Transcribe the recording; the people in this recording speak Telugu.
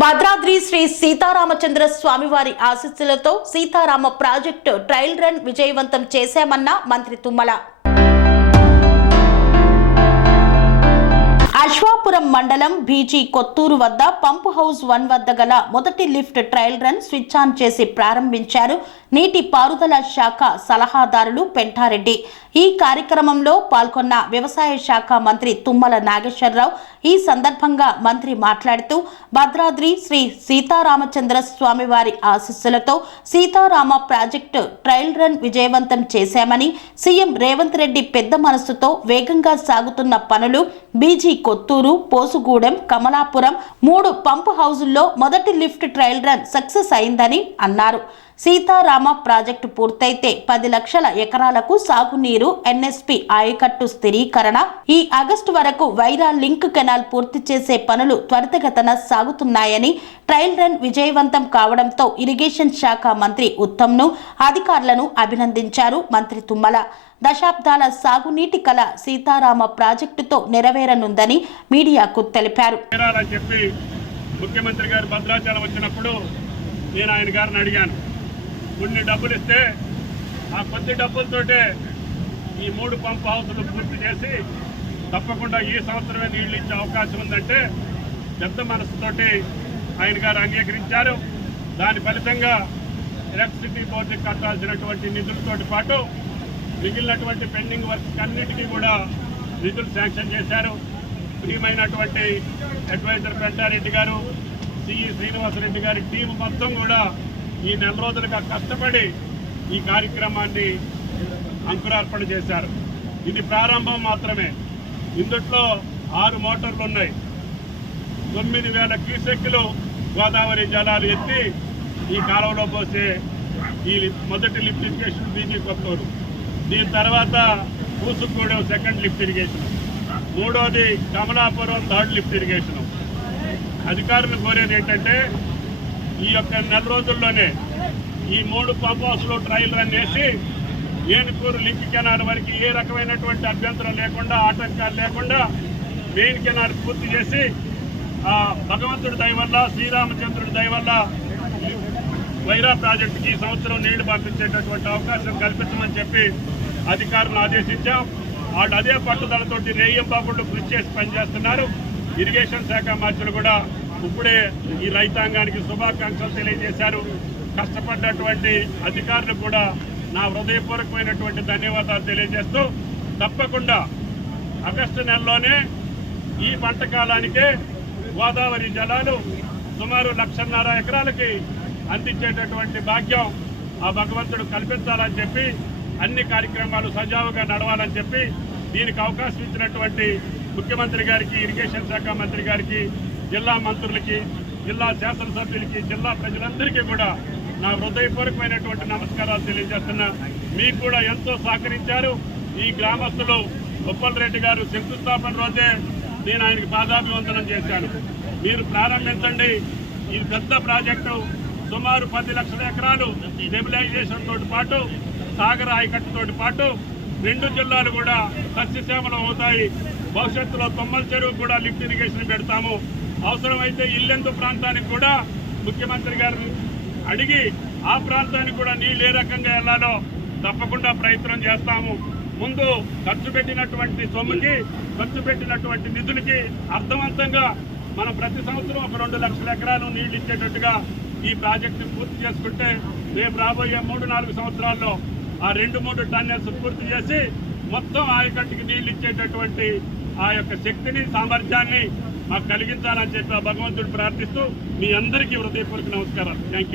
భద్రాద్రి శ్రీ సీతారామచంద్ర స్వామివారి ఆశీస్సులతో సీతారామ ప్రాజెక్టు ట్రయల్ రన్ విజయవంతం చేశామన్న మంత్రి తుమ్మల. అశ్వాపురం మండలం బీజీ కొత్తూరు వద్ద పంప్ హౌస్ వన్ వద్ద గల మొదటి lift trial run switch on చేసి ప్రారంభించారు నీటి పారుదల శాఖ సలహాదారులు పెంటారెడ్డి. ఈ కార్యక్రమంలో పాల్గొన్న వ్యవసాయ శాఖ మంత్రి తుమ్మల నాగేశ్వరరావు ఈ సందర్భంగా మంత్రి మాట్లాడుతూ భద్రాద్రి శ్రీ సీతారామచంద్ర స్వామి వారి ఆశీస్సులతో సీతారామ ప్రాజెక్టు ట్రయల్ రన్ విజయవంతం చేశామని సీఎం రేవంత్ రెడ్డి పెద్ద మనసుతో వేగంగా సాగుతున్న పనులు బీజీ కొత్తూరు పోసుగూడెం కమలాపురం మూడు పంప్ హౌజుల్లో మొదటి లిఫ్ట్ ట్రయల్ రన్ సక్సెస్ అయిందని అన్నారు. సీతారామ ప్రాజెక్టు పూర్తయితే పది లక్షల ఎకరాలకు సాగునీరు ఎన్ఎస్పి ఆయకట్టు స్థిరీకరణ. ఈ ఆగస్టు వరకు వైరా లింక్ కెనాల్ పూర్తి చేసే పనులు త్వరితగతన సాగుతున్నాయని ట్రయల్ రన్ విజయవంతం కావడంతో ఇరిగేషన్ శాఖ మంత్రి ఉత్తమ్ను అధికారులను అభినందించారు మంత్రి తుమ్మల. దశాబ్దాల సాగునీటి కల సీతారామ ప్రాజెక్టుతో నెరవేరనుందని మీడియాకు తెలిపారు. ముఖ్యమంత్రి గారు భద్రాచలం వచ్చినప్పుడు నేను ఆయన గారిని అడిగాను. కొన్ని డబ్బులు ఇస్తే ఆ కొద్ది డబ్బులతోటే ఈ మూడు పంప్ హౌసులు పూర్తి చేసి తప్పకుండా ఈ సంవత్సరమే నీళ్ళు ఇచ్చే అవకాశం ఉందంటే పెద్ద మనసుతోటి ఆయన గారు అంగీకరించారు. దాని ఫలితంగా ఎలక్ట్రిసిటీ బోర్డుకి కట్టాల్సినటువంటి నిధులతోటి పాటు మిగిలినటువంటి పెండింగ్ వర్క్స్ అన్నిటికీ కూడా నిధులు శాంక్షన్ చేశారు. ప్రియమైనటువంటి అడ్వైజర్ పెంటారెడ్డి గారు సిఈ శ్రీనివాసరెడ్డి గారి టీం మొత్తం కూడా ఈ నెల రోజులుగా కష్టపడి ఈ కార్యక్రమాన్ని అంకురార్పణ చేశారు. ఇది ప్రారంభం మాత్రమే. ఇందుట్లో ఆరు మోటార్లు ఉన్నాయి. తొమ్మిది వేల క్యూసెక్లు గోదావరి జలాలు ఎత్తి ఈ కాలువలో పోసే ఈ మొదటి లిఫ్ట్ ఇరిగేషన్ బీజీ కొత్తూరు. దీని తర్వాత పూసుగూడెం సెకండ్ లిఫ్ట్ ఇరిగేషన్. మూడోది కమలాపురం థర్డ్ లిఫ్ట్ ఇరిగేషన్. అధికారులు కోరేది ఏంటంటే ఈ యొక్క నెల రోజుల్లోనే ఈ మూడు పంప్ హౌస్లో ట్రయల్ రన్ చేసి ఏనుకూరు లింక్ కెనాల్ వరకు ఏ రకమైనటువంటి అభ్యంతరం లేకుండా ఆటంకాలు లేకుండా మెయిన్ కెనాల్ పూర్తి చేసి భగవంతుడి దయ వల్ల శ్రీరామచంద్రుడి దయ వల్ల వైరా ప్రాజెక్టుకి ఈ సంవత్సరం నీళ్ళు పంపించేటటువంటి అవకాశం కల్పించమని చెప్పి అధికారులను ఆదేశించాం. వాళ్ళు అదే పట్టుదలతోటి రేయం బాబుళ్ళు కృషి చేసి పనిచేస్తున్నారు. ఇరిగేషన్ శాఖ మంత్రులు కూడా ఇప్పుడే ఈ రైతాంగానికి శుభాకాంక్షలు తెలియజేశారు. కష్టపడ్డటువంటి అధికారులు కూడా నా హృదయపూర్వకమైనటువంటి ధన్యవాదాలు తెలియజేస్తూ తప్పకుండా ఆగస్టు నెలలోనే ఈ పంట కాలానికే గోదావరి జలాలు సుమారు లక్షన్నర ఎకరాలకి అందించేటటువంటి భాగ్యం ఆ భగవంతుడు కల్పించాలని చెప్పి అన్ని కార్యక్రమాలు సజావుగా నడవాలని చెప్పి దీనికి అవకాశం ఇచ్చినటువంటి ముఖ్యమంత్రి గారికి ఇరిగేషన్ శాఖ మంత్రి గారికి జిల్లా మంత్రులకి జిల్లా శాసనసభ్యులకి జిల్లా ప్రజలందరికీ కూడా నా హృదయపూర్వకమైనటువంటి నమస్కారాలు తెలియజేస్తున్నా. మీకు కూడా ఎంతో సహకరించారు. ఈ గ్రామస్తులు ఉప్పల్ రెడ్డి గారు శంకుస్థాపన రోజే నేను ఆయనకి పాదాభివందనం చేశాను. మీరు ప్రారంభించండి. ఇది పెద్ద ప్రాజెక్టు సుమారు పది లక్షల ఎకరాలు స్టెబిలైజేషన్ తోటి పాటు సాగర ఆయకట్టుతోటి పాటు రెండు జిల్లాలు కూడా సస్యశ్యామలం అవుతాయి. భవిష్యత్తులో తొమ్మల చెరువు కూడా లిఫ్ట్ ఇరిగేషన్ పెడతాము. అవసరమైతే ఇల్లెందు ప్రాంతానికి కూడా ముఖ్యమంత్రి గారు అడిగి ఆ ప్రాంతానికి కూడా నీళ్ళు ఏ రకంగా వెళ్ళాలో తప్పకుండా ప్రయత్నం చేస్తాము. ముందు ఖర్చు పెట్టినటువంటి సొమ్ముకి ఖర్చు పెట్టినటువంటి నిధులకి అర్థవంతంగా మనం ప్రతి సంవత్సరం ఒక రెండు లక్షల ఎకరాలు నీళ్ళు ఇచ్చేటట్టుగా ఈ ప్రాజెక్టు పూర్తి చేసుకుంటే రేపు రాబోయే మూడు నాలుగు సంవత్సరాల్లో ఆ రెండు మూడు టన్నెల్స్ పూర్తి చేసి మొత్తం ఆయకట్టుకి నీళ్ళు ఇచ్చేటటువంటి ఆ యొక్క శక్తిని సామర్థ్యాన్ని మాకు కలిగించాలని చెప్పి ఆ భగవంతుడు ప్రార్థిస్తూ మీ అందరికీ హృదయపూర్వక నమస్కారాలు. థ్యాంక్